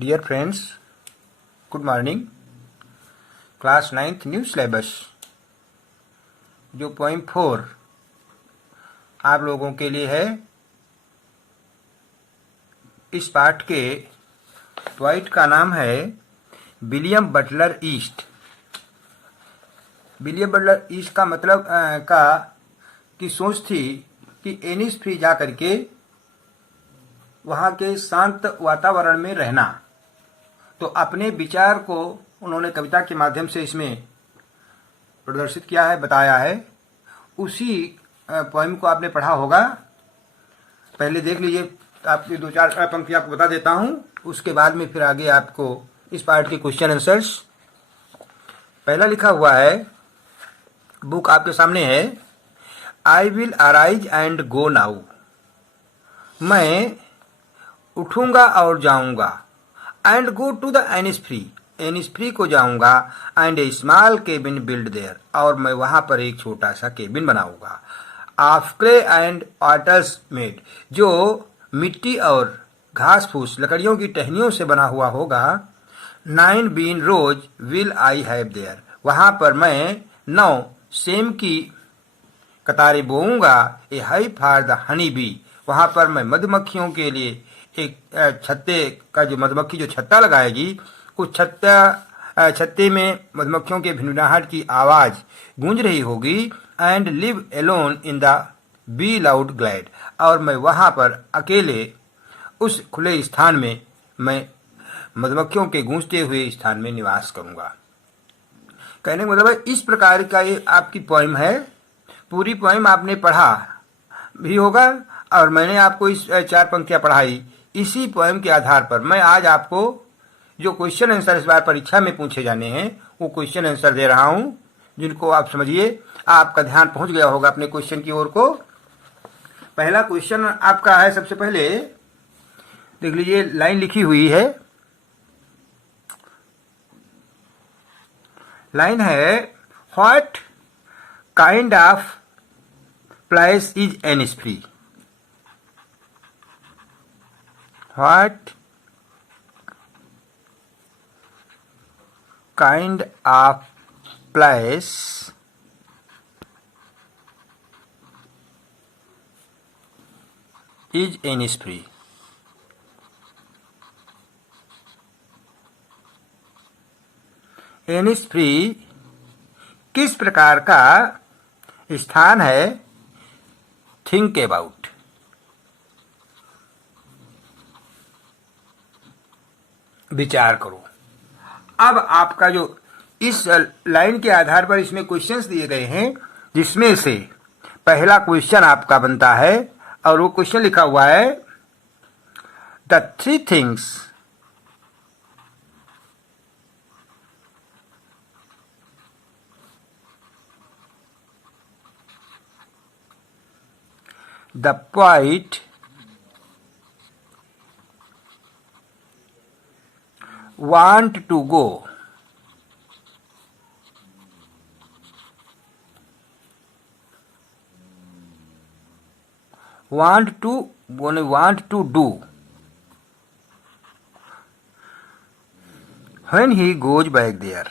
Dear friends, good morning. Class 9th new syllabus जो poem 4 आप लोगों के लिए है, इस पाठ के पोइट का नाम है William Butler east. William Butler east का मतलब की सोच थी कि इनिसफ्री जा करके वहाँ के शांत वातावरण में रहना। तो अपने विचार को उन्होंने कविता के माध्यम से इसमें प्रदर्शित किया है, बताया है। उसी पोइम को आपने पढ़ा होगा, पहले देख लीजिए। आपकी 2-4 पंक्ति आपको बता देता हूँ, उसके बाद में फिर आगे आपको इस पार्ट के क्वेश्चन आंसर्स। पहला लिखा हुआ है, बुक आपके सामने है। I will arise and go now. मैं उठूंगा और जाऊंगा। एंड गो टू द एनिसफ्री, एनिसफ्री को जाऊंगा। And A small cabin build their, और मैं वहां पर एक छोटा सा केबिन बनाऊंगा। Of clay and waters made, जो मिट्टी और घास फूस लकड़ियों की टहनियों से बना हुआ होगा। 9 bean rows will I have there, वहां पर मैं 9 सेम की कतारें बोऊंगा। A hive for the honey bee, वहां पर मैं मधुमक्खियों के लिए एक छत्ते का, जो मधुमक्खी जो छत्ता लगाएगी, उस छत्ते में मधुमक्खियों के भिनभिनाहट की आवाज गूंज रही होगी। And live alone in the be loud glad, और मैं वहां पर अकेले उस खुले स्थान में, मैं मधुमक्खियों के गूंजते हुए स्थान में निवास करूंगा। कहने का मतलब है, इस प्रकार का ये आपकी पोइम है। पूरी पोइम आपने पढ़ा भी होगा, और मैंने आपको इस 4 पंक्तियां पढ़ाई। इसी पोइम के आधार पर मैं आज आपको जो क्वेश्चन आंसर इस बार परीक्षा में पूछे जाने हैं, वो क्वेश्चन आंसर दे रहा हूं, जिनको आप समझिए। आपका ध्यान पहुंच गया होगा अपने क्वेश्चन की ओर को। पहला क्वेश्चन आपका है, सबसे पहले देख लीजिए, लाइन लिखी हुई है। लाइन है, what kind of place is Innisfree. What kind of place is Innisfree? Innisfree किस प्रकार का स्थान है? Think about. विचार करो। अब आपका जो इस लाइन के आधार पर इसमें क्वेश्चंस दिए गए हैं, जिसमें से पहला क्वेश्चन आपका बनता है, और वो क्वेश्चन लिखा हुआ है, the 3 things the poet want to go, want to do when he goes back there,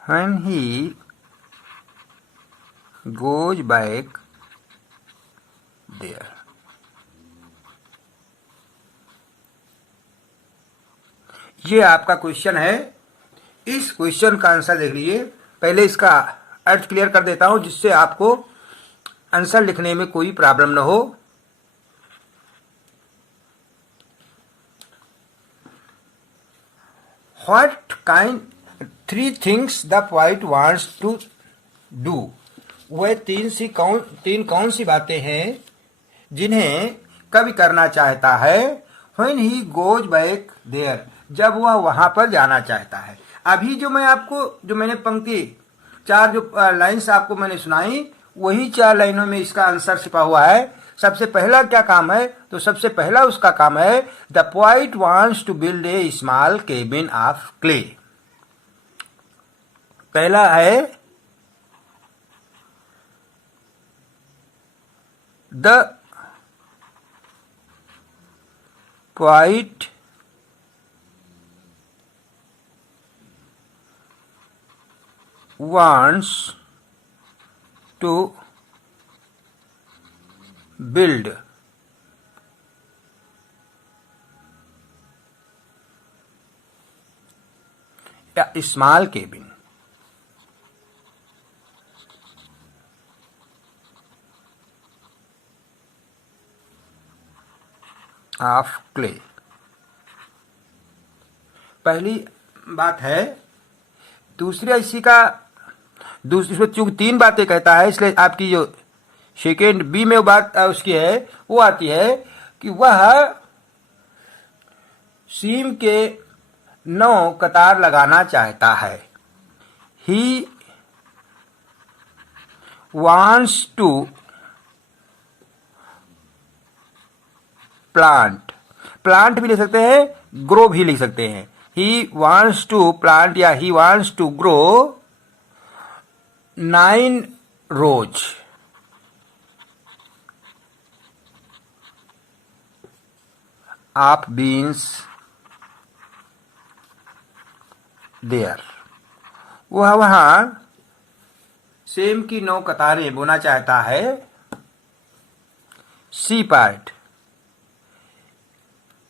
when he goes back there। ये आपका क्वेश्चन है। इस क्वेश्चन का आंसर देख लीजिए। पहले इसका अर्थ क्लियर कर देता हूं, जिससे आपको आंसर लिखने में कोई प्रॉब्लम न हो। What kind 3 things the poet wants to do, वह तीन कौन सी बातें हैं जिन्हें कवि करना चाहता है। When he goes back there, जब वह वहां पर जाना चाहता है। अभी जो मैंने पंक्ति 4 जो लाइन्स आपको मैंने सुनाई, वही 4 लाइनों में इसका आंसर छिपा हुआ है। सबसे पहला क्या काम है? तो सबसे पहला उसका काम है, the poet wants to build a small cabin of clay. पहला है, the poet wants to build a small cabin of clay। पहली बात है। दूसरी इसी का इसमें चूंकि 3 बातें कहता है, इसलिए आपकी जो सेकेंड बी में वो बात उसकी है, वो आती है कि वह सीम के 9 कतार लगाना चाहता है। ही wants to प्लांट भी लिख सकते हैं, ग्रो भी लिख सकते हैं। ही wants to plant या he wants to grow 9 rows of beans there। वह वहां सेम की 9 कतारें बोना चाहता है। C part,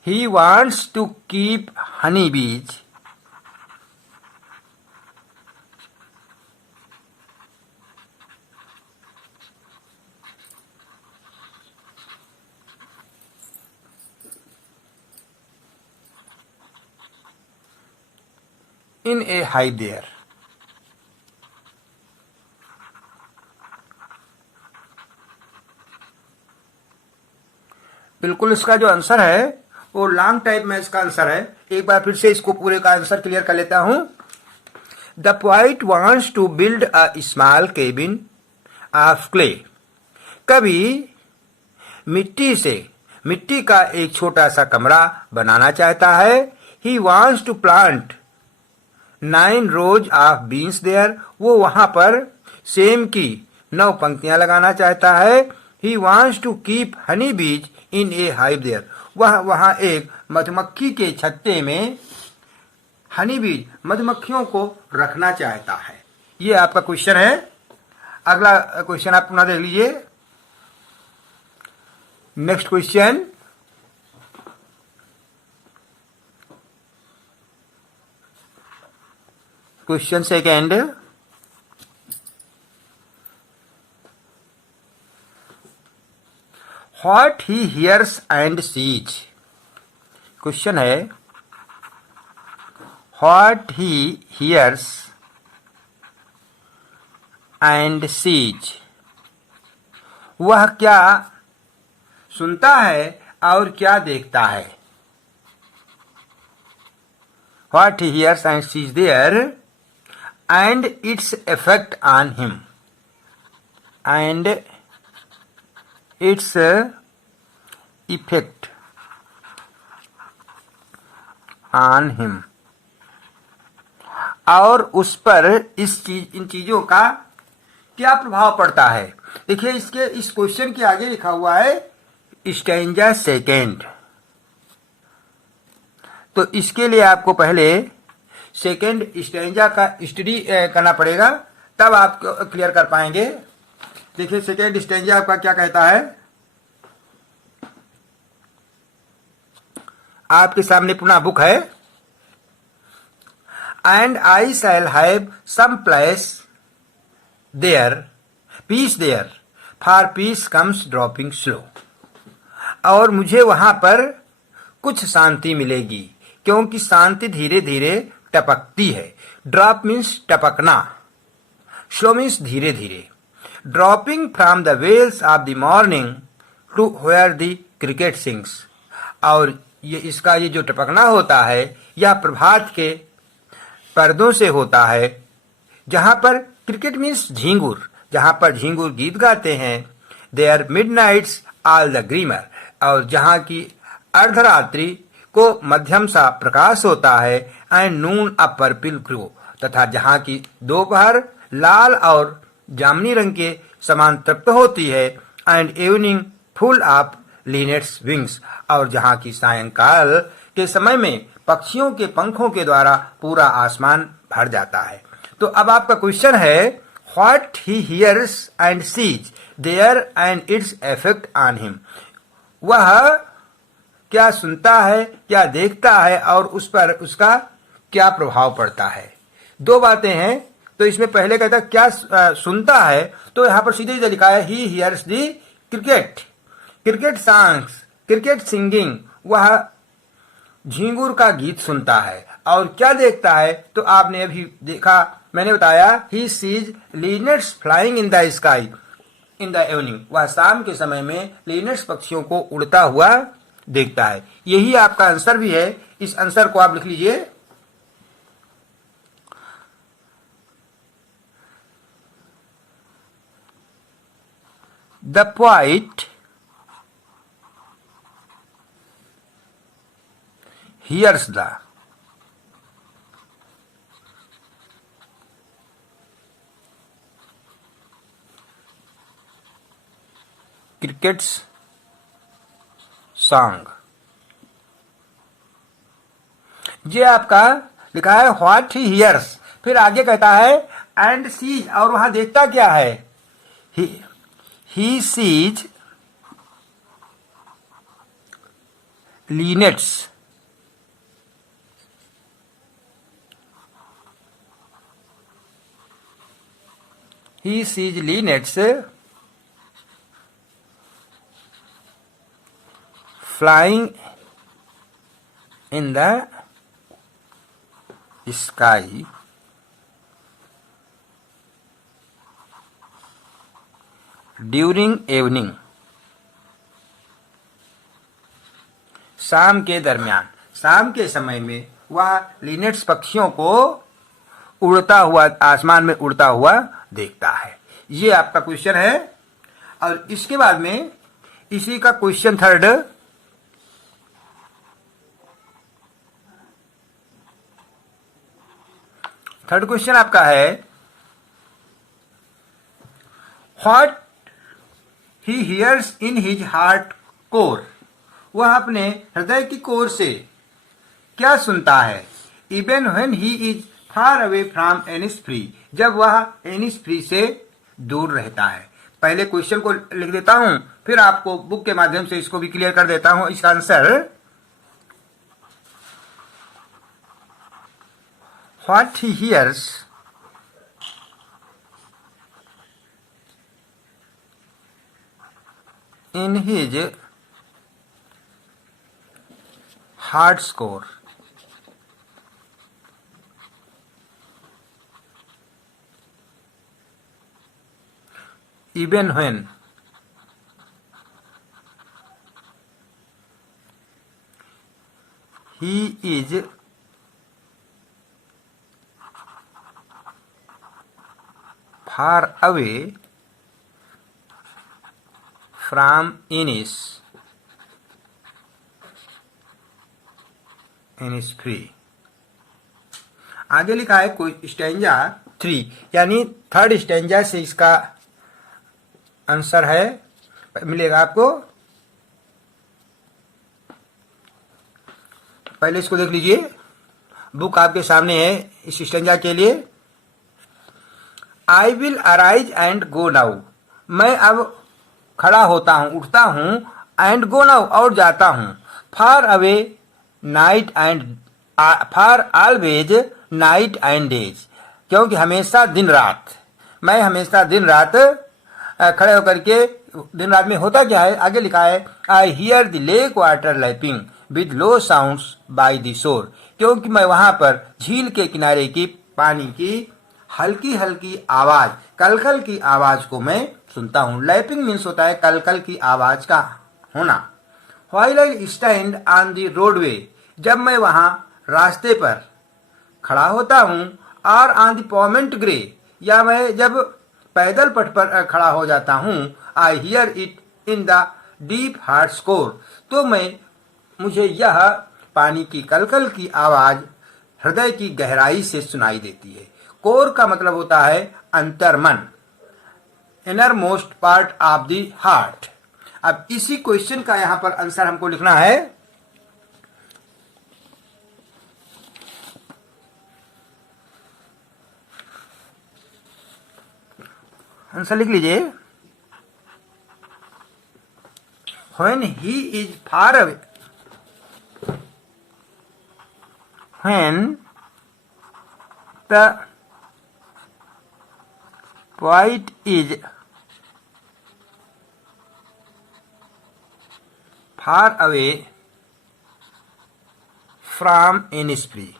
he wants to keep honey bees in a hive there। बिल्कुल इसका जो आंसर है वो लॉन्ग टाइप में इसका आंसर है। एक बार फिर से इसको पूरे का आंसर क्लियर कर लेता हूं। The poet wants to build a small cabin of clay. कभी मिट्टी का एक छोटा सा कमरा बनाना चाहता है। He wants to plant 9 rows of beans there. वो वहां पर सेम की 9 पंक्तियां लगाना चाहता है। He wants to keep honey bees in A hive there. वह वहां एक मधुमक्खी के छत्ते में हनी बीज मधुमक्खियों को रखना चाहता है। ये आपका क्वेश्चन है। अगला क्वेश्चन आप पुनः देख लीजिए। Next question, question second, what he hears and sees. Question है what he hears and sees. वह क्या सुनता है और क्या देखता है। What he hears and sees there and its effect on him and its effect on him। और उस पर इन चीजों का क्या प्रभाव पड़ता है। देखिए इस क्वेश्चन के आगे लिखा हुआ है स्टैंजा सेकेंड। तो इसके लिए आपको पहले सेकेंड स्टैंजा का स्टडी करना पड़ेगा, तब आप क्लियर कर पाएंगे। देखिए सेकेंड स्टैंजा आपका क्या कहता है। आपके सामने पुनः बुक है। And I shall have some place there peace there for peace comes dropping slow. और मुझे वहां पर कुछ शांति मिलेगी क्योंकि शांति धीरे धीरे टपकती है। ड्रॉप मीन्स टपकना, स्लो मीन्स धीरे धीरे। Dropping from the veils of the morning to where the cricket sings. और ये जो टपकना होता है यह प्रभात के पर्दों से होता है जहां पर क्रिकेट मीन्स झींगुर, जहां पर झींगुर गीत गाते हैं। There midnight's all the glimmer. और जहां की अर्धरात्रि को मध्यम सा प्रकाश होता है। And Noon a purple glow. तथा जहां की दोपहर लाल और जामुनी रंग के समान तृप्त होती है। And evening full of linnet's wings. और जहां की सायंकाल के समय में पक्षियों के पंखों के द्वारा पूरा आसमान भर जाता है। तो अब आपका क्वेश्चन है what he hears and sees there and its effect on him. वह क्या सुनता है, क्या देखता है और उस पर उसका क्या प्रभाव पड़ता है। दो बातें हैं। तो इसमें पहले कहता है क्या सुनता है, तो यहां पर सीधे सीधे लिखा है he hears the cricket songs, cricket singing, वह झिंगुर का गीत सुनता है। और क्या देखता है, तो आपने अभी देखा, मैंने बताया he sees linnets flying in the sky in the evening. वह शाम के समय में लिनेट्स पक्षियों को उड़ता हुआ देखता है। यही आपका आंसर भी है। इस आंसर को आप लिख लीजिए। The poet hears the cricket's song. ये आपका लिखा है व्हाट ही हियर्स, फिर आगे कहता है एंड सीज, और वहां देखता क्या है, he sees linnets flying in the sky during evening। शाम के दरमियान, शाम के समय में वह लिनेट्स पक्षियों को उड़ता हुआ, आसमान में उड़ता हुआ देखता है। ये आपका क्वेश्चन है। और इसके बाद में इसी का क्वेश्चन थर्ड क्वेश्चन आपका है what he hears in his heart core. वह अपने हृदय की कोर से क्या सुनता है, even when he is far away from Innisfree, जब वह एनिस्फ्री से दूर रहता है। पहले क्वेश्चन को लिख देता हूं, फिर आपको बुक के माध्यम से इसको भी क्लियर कर देता हूं। इसका answer what he hears in his heart score even when he is far away from Innisfree। आगे लिखा है कोई स्टेंजा 3, यानी थर्ड स्टेंजा से इसका आंसर है, मिलेगा आपको। पहले इसको देख लीजिए, बुक आपके सामने है इस स्टेंजा के लिए। I will arise and go now, मैं अब खड़ा होता हूं, उठता हूं, एंड गो नाउ, और जाता हूं, far away night and far always night and days, क्योंकि हमेशा दिन रात, मैं हमेशा दिन रात खड़े होकर के, दिन रात में होता क्या है, आगे लिखा है I hear the lake water lapping with low sounds by the shore, क्योंकि मैं वहां पर झील के किनारे की पानी की हल्की हल्की आवाज, कलकल की आवाज को मैं सुनता हूं। लैपिंग मीन्स होता है कलकल की आवाज का होना। While I stand on the roadway, जब मैं वहां रास्ते पर खड़ा होता हूं, और ऑन द पॉमेंट ग्रे, या मैं जब पैदल पथ पर खड़ा हो जाता हूं, I hear it in the deep heart score, तो मुझे यह पानी की कलकल की आवाज हृदय की गहराई से सुनाई देती है। कोर का मतलब होता है अंतर्मन, inner most part of the heart. अब इसी क्वेश्चन का यहां पर आंसर हमको लिखना है। आंसर लिख लीजिए। When he is far away, when the poet is far away from Innisfree,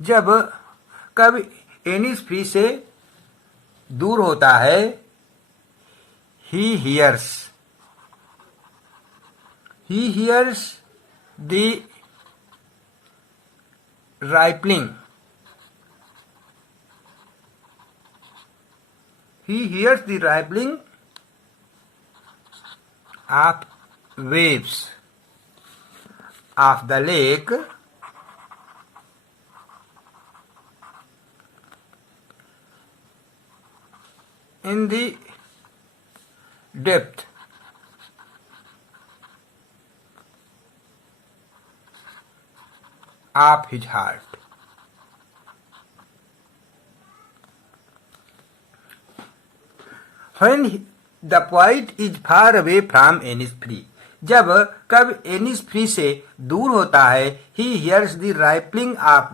जब कब Innisfree से दूर होता है, he hears the rippling, of waves of the lake in the depth of his heart. When the poet is far away from Innisfree, जब कब Innisfree से दूर होता है, he hears the rippling of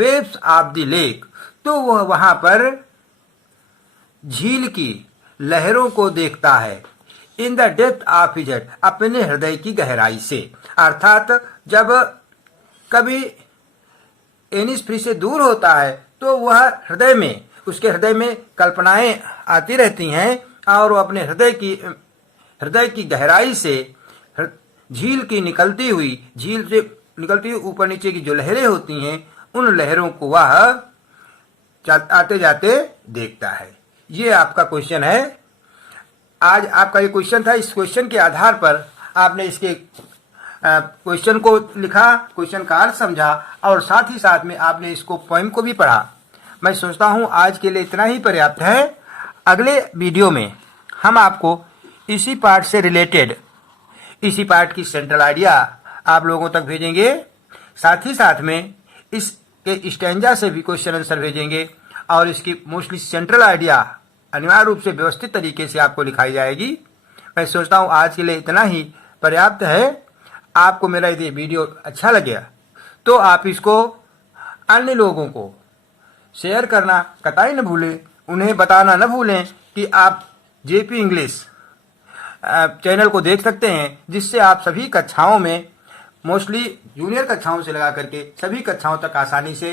waves of the lake, तो वह वहां पर झील की लहरों को देखता है, in the depth of his heart, अपने हृदय की गहराई से। अर्थात जब कभी Innisfree से दूर होता है तो वह उसके हृदय में कल्पनाएं आती रहती हैं और वो अपने हृदय की गहराई से झील से निकलती हुई ऊपर नीचे की जो लहरें होती हैं, उन लहरों को वह आते जाते देखता है। ये आपका क्वेश्चन है। आज आपका ये क्वेश्चन था। इस क्वेश्चन के आधार पर आपने इसके क्वेश्चन को लिखा, क्वेश्चन का अर्थ समझा और साथ ही साथ में आपने इसको पोएम को भी पढ़ा। मैं सोचता हूं आज के लिए इतना ही पर्याप्त है। अगले वीडियो में हम आपको इसी पार्ट से रिलेटेड, इसी पार्ट की सेंट्रल आइडिया आप लोगों तक भेजेंगे। साथ ही साथ में इसके स्टैंजा से भी क्वेश्चन आंसर भेजेंगे और इसकी मोस्टली सेंट्रल आइडिया अनिवार्य रूप से व्यवस्थित तरीके से आपको लिखाई जाएगी। मैं सोचता हूं आज के लिए इतना ही पर्याप्त है। आपको मेरा यदि वीडियो अच्छा लगे तो आप इसको अन्य लोगों को शेयर करना कतई न भूलें, उन्हें बताना न भूलें कि आप जेपी इंग्लिश चैनल को देख सकते हैं, जिससे आप सभी कक्षाओं में, मोस्टली जूनियर कक्षाओं से लगा करके सभी कक्षाओं तक आसानी से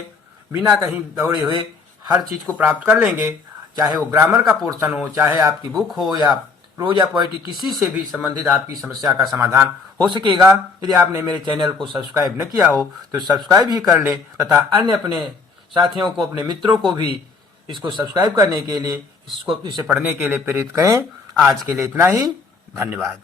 बिना कहीं दौड़े हुए हर चीज को प्राप्त कर लेंगे। चाहे वो ग्रामर का पोर्शन हो, चाहे आपकी बुक हो या प्रोज या पोएट्री, किसी से भी संबंधित आपकी समस्या का समाधान हो सकेगा। यदि आपने मेरे चैनल को सब्सक्राइब न किया हो तो सब्सक्राइब ही कर ले तथा अन्य अपने साथियों को, अपने मित्रों को भी इसको सब्सक्राइब करने के लिए, इसे पढ़ने के लिए प्रेरित करें। आज के लिए इतना ही। धन्यवाद।